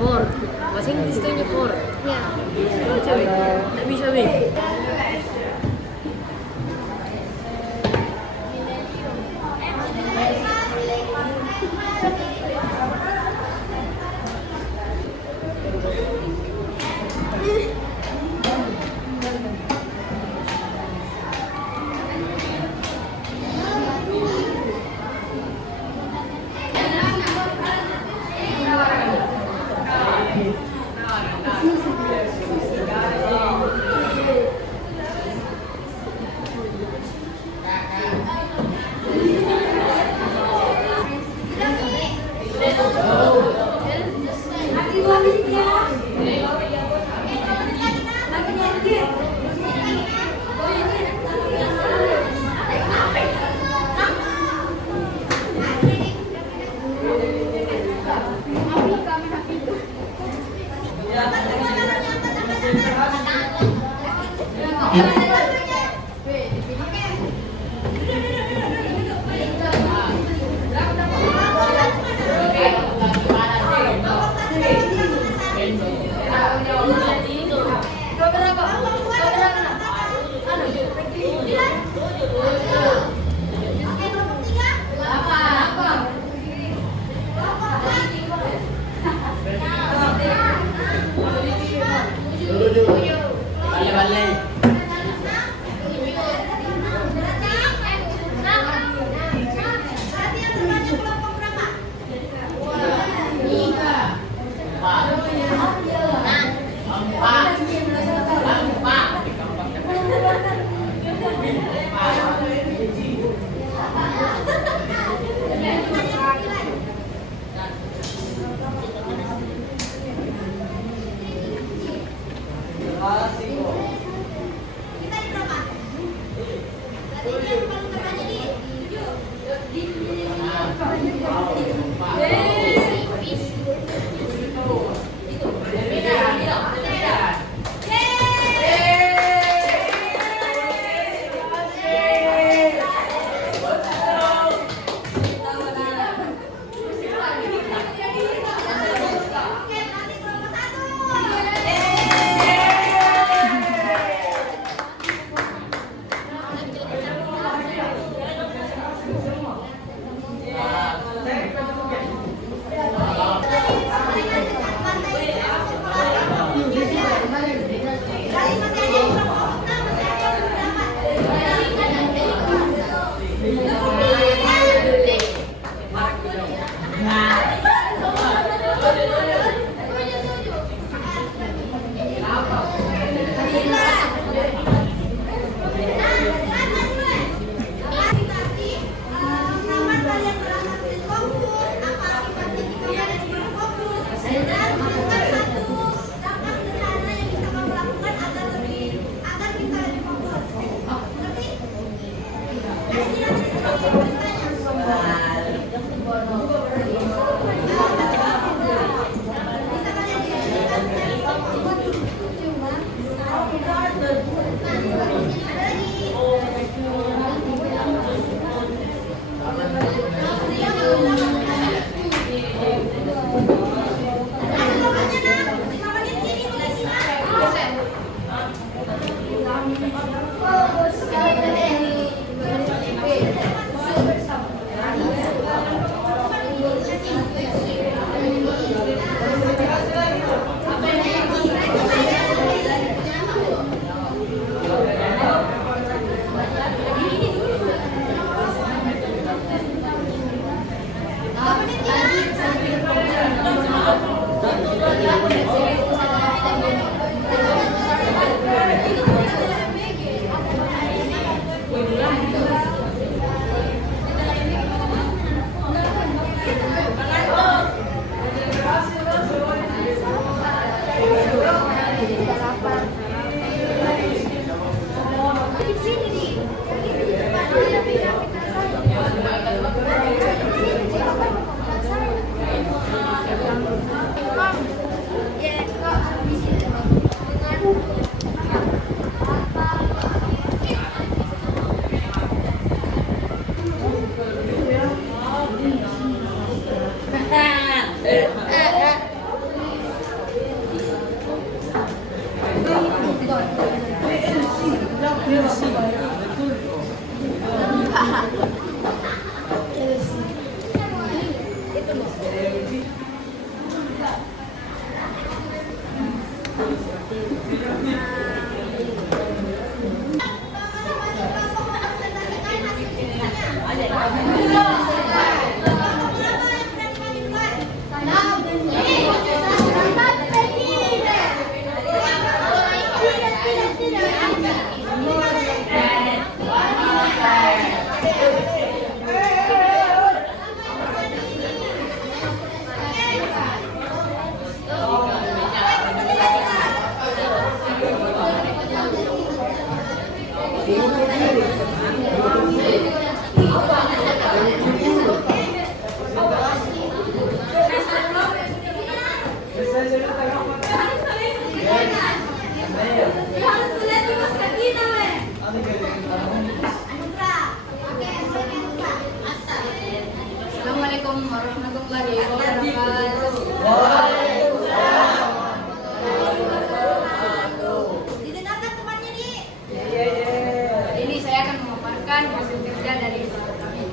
Four. Masih istilahnya four. Ya. Tidak bisa, Bin. Assalamualaikum warahmatullahi wabarakatuh. Didengarkan temannya nih. Hari ini saya akan memaparkan hasil kerja dari kelompok kami.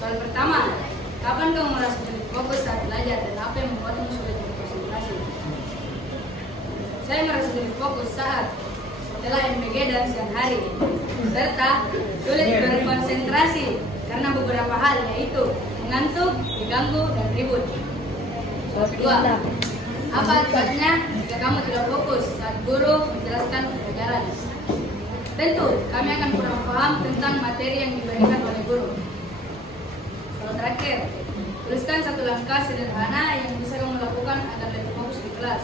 Soal pertama, kapan kamu merasa sulit fokus saat belajar dan apa yang membuatmu sulit berkonsentrasi? Saya merasa sulit fokus saat setelah MPG dan siang hari, serta sulit berkonsentrasi karena beberapa hal, yaitu mengantuk, diganggu, dan ribut. Kedua, apa akibatnya jika kamu tidak fokus saat guru menjelaskan pelajaran? Tentu, kami akan kurang paham tentang materi yang diberikan oleh guru. Soal terakhir, tuliskan satu langkah sederhana yang bisa kamu lakukan agar lebih fokus di kelas.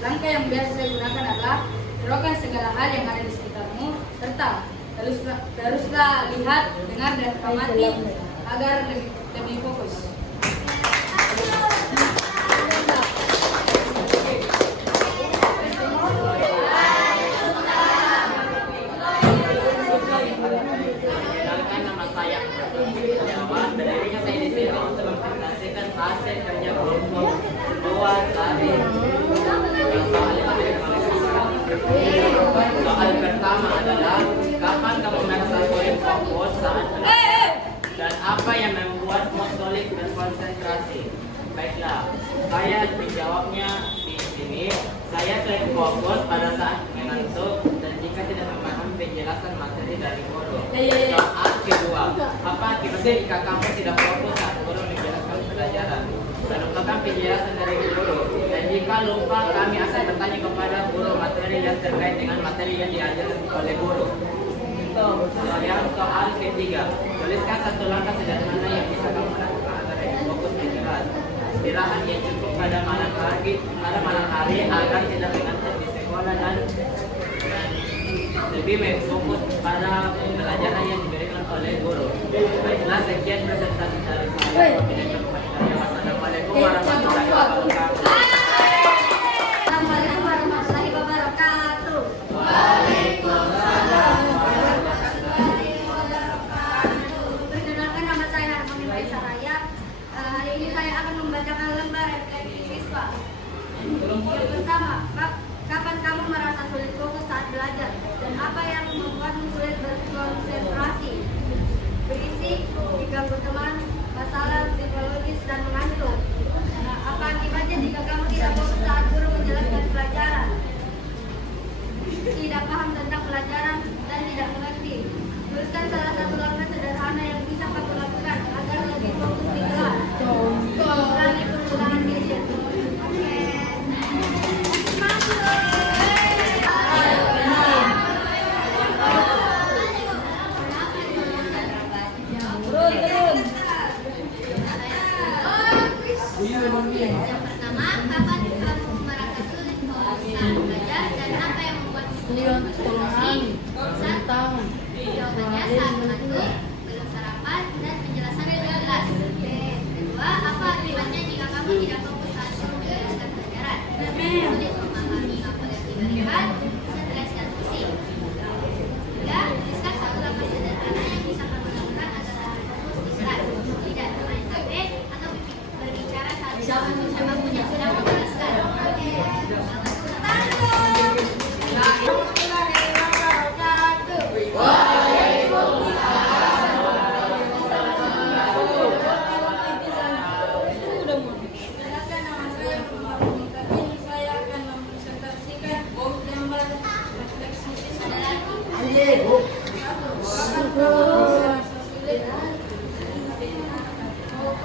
Langkah yang biasa saya gunakan adalah hiraukan segala hal yang ada di sekitarmu, serta teruslah lihat, dengar, dan amati agar lebih fokus. Perkenalkan, nama saya Jawa. Berdirinya saya di sini untuk mempresentasikan hasil kerja kelompok kedua dari soal pertama adalah kapan kamu merasa sulit fokus saat belajar dan apa yang membuatmu sulit berkonsentrasi. Baiklah, saya menjawabnya di sini. Saya sulit fokus pada saat mengantuk dan jika tidak memahami penjelasan materi dari guru. Soal kedua, apa akibatnya jika kamu tidak fokus saat guru menjelaskan pelajaran dan lupakan penjelasan dari guru? Dan jika lupa, kami akan bertanya kepada guru materi yang terkait dengan materi yang diajarkan oleh guru. Soal ketiga, tuliskan satu langkah sederhana yang bisa kamu lakukan agar lebih fokus dan jelas. Istirahat yang cukup pada malam hari agar tidak mengantuk di sekolah dan lebih fokus pada pelajaran yang diberikan oleh guru. Baiklah, sekian presentasi dari saya. Wassalamualaikum warahmatullahi wabarakatuh. Assalamualaikum warahmatullahi wabarakatuh. Perkenalkan, nama saya Harmoni Maisa Raya. Hari ini saya akan membacakan lembar refleksi siswa. Yang pertama, kapan kamu merasa sulit fokus saat belajar dan apa yang membuatmu sulit berkonsentrasi? Berisi, diganggu teman, masalah psikologis, dan mengantuk. Apa akibatnya jika kamu tidak fokus saat guru menjelaskan pelajaran? Tidak paham tentang pelajaran dan tidak mengerti. Tuliskan salah satu langkah sederhana yang bisa kamu lakukan agar lebih fokus di kelas. Ulangi penggunaan gadget. Yang pertama, kapan kamu merasa sulit fokus saat belajar dan apa yang membuatmu sulit berkonsentrasi? Satu, jawabannya saat mengantuk, belum sarapan, dan penjelasan tidak jelas. Kedua, apa akibatnya jika kamu tidak fokus saat guru menjelaskan pelajaran? Sulit memahami apa yang diberikan, stres dan pusing. Tiga, tuliskan satu langkah sederhana yang bisa kamu lakukan agar lebih fokus di kelas. Tidak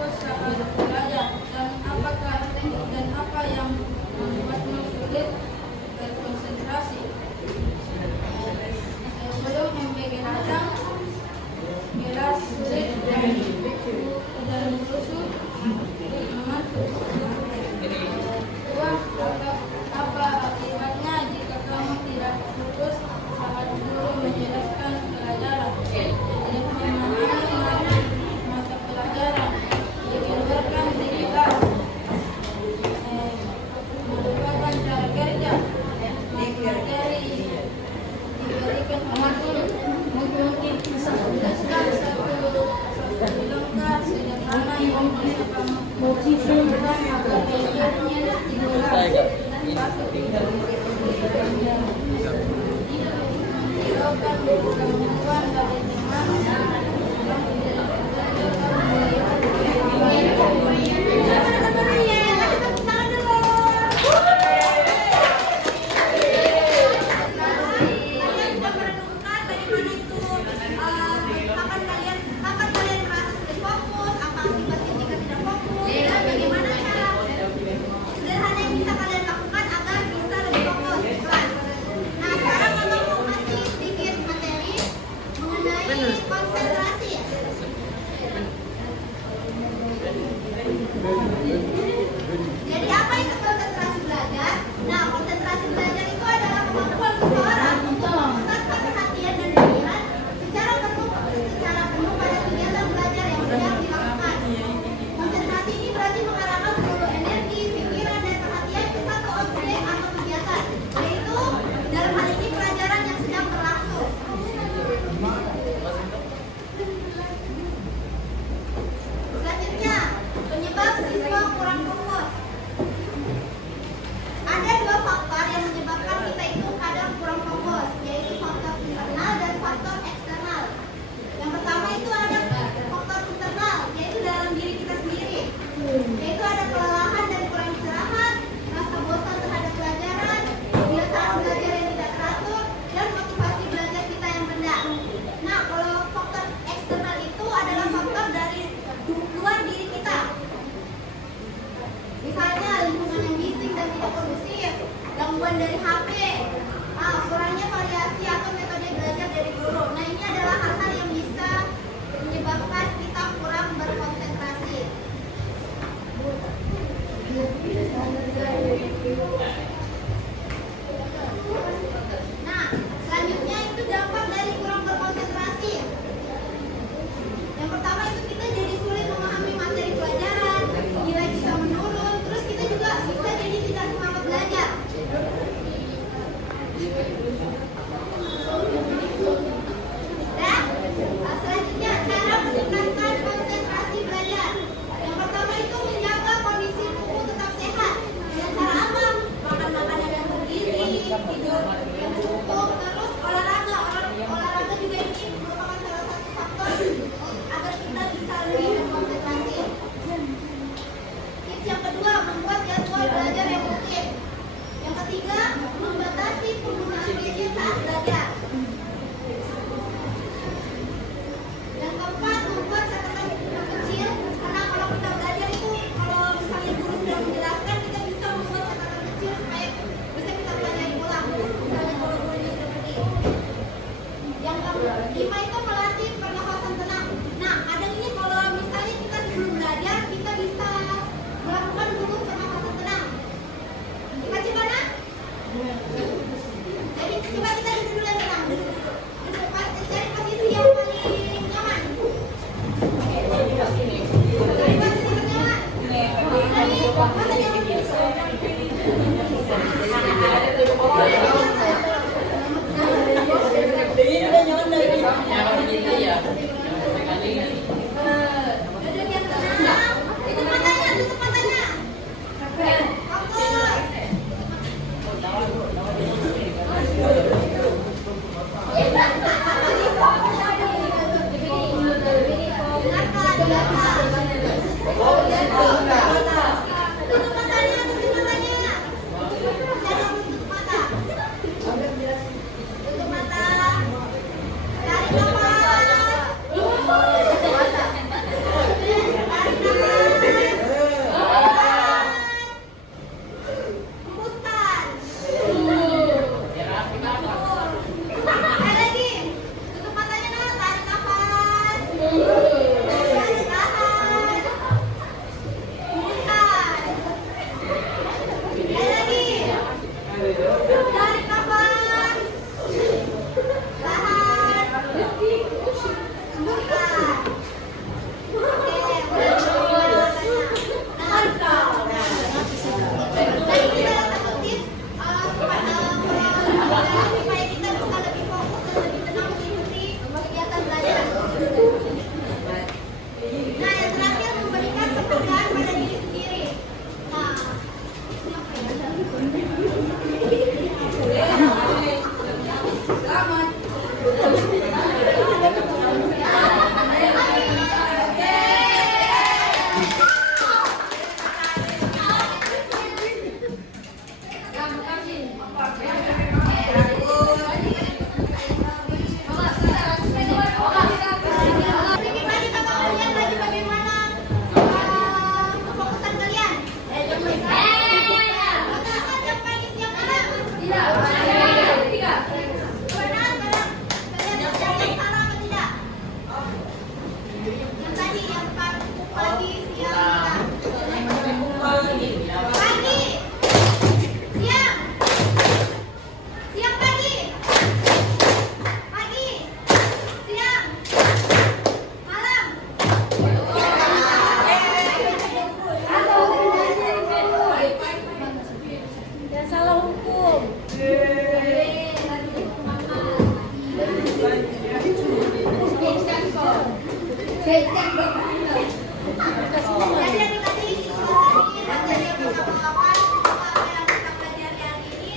fokus saat belajar? Dan apa yang membuatmu sulit berkonsentrasi? Sebelum MBG datang, kelas sulit dan kusut mengantuk. Apa akibatnya jika kamu tidak fokus saat guru menjelaskan pelajaran? Tidak memahami mata pelajaran, dikeluarkan dari kelas, melupakan cara kerja, materi diberikan pengatur, tuliskan satu lengkap sederhana yang bisa kamu lakukan agar belajarnya stimulasi. Menghiraukan gangguan dari Kapan kalian merasa sulit fokus? Apa akibatnya jika tidak fokus? Dan bagaimana cara sederhana yang bisa kalian lakukan agar bisa lebih fokus di kelas? Nah, sekarang Mama mau kasih sedikit materi mengenai konsentrasi. Jadi apa itu konsentrasi belajar? Nah, konsentrasi belajar itu adalah kemampuan seseorang untuk memusatkan perhatian dan pikiran secara penuh pada kegiatan belajar yang sedang dilakukan. Konsentrasi ini berarti mengarahkan seluruh energi, pikiran, dan perhatian ke satu objek atau kegiatan, yaitu dalam hal ini pelajaran yang sedang berlangsung. Selanjutnya, penyebab siswa kurang fokus. Ada dua faktor yang menyebabkan kita itu kadang kurang fokus, yaitu faktor internal dan faktor eksternal. Yang pertama itu ada faktor internal, yaitu dalam diri kita sendiri, yaitu ada kelelahan dan kurang istirahat, rasa bosan terhadap pelajaran, kebiasaan belajar yang tidak teratur, dan motivasi belajar kita yang rendah. Nah, kalau faktor eksternal itu adalah faktor dari luar diri kita. Misalnya lingkungan yang bising dan tidak kondusif, gangguan dari HP, kurangnya variasi atau metode belajar dari guru. Nah, ini adalah hal-hal yang bisa menyebabkan kita kurang berkonsentrasi. Nah, selanjutnya itu dampak dari kurang berkonsentrasi. Yang pertama itu kita jadi sulit memahami materi pelajaran, nilai kita menurun, terus kita juga bisa jadi tidak semangat belajar. Dan selanjutnya cara meningkatkan konsentrasi belajar. Yang pertama itu menjaga kondisi tubuh tetap sehat. Dengan cara apa?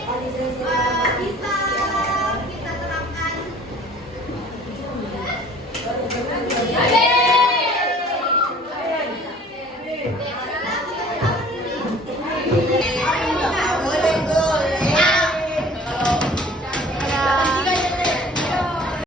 Bisa kita terapkan.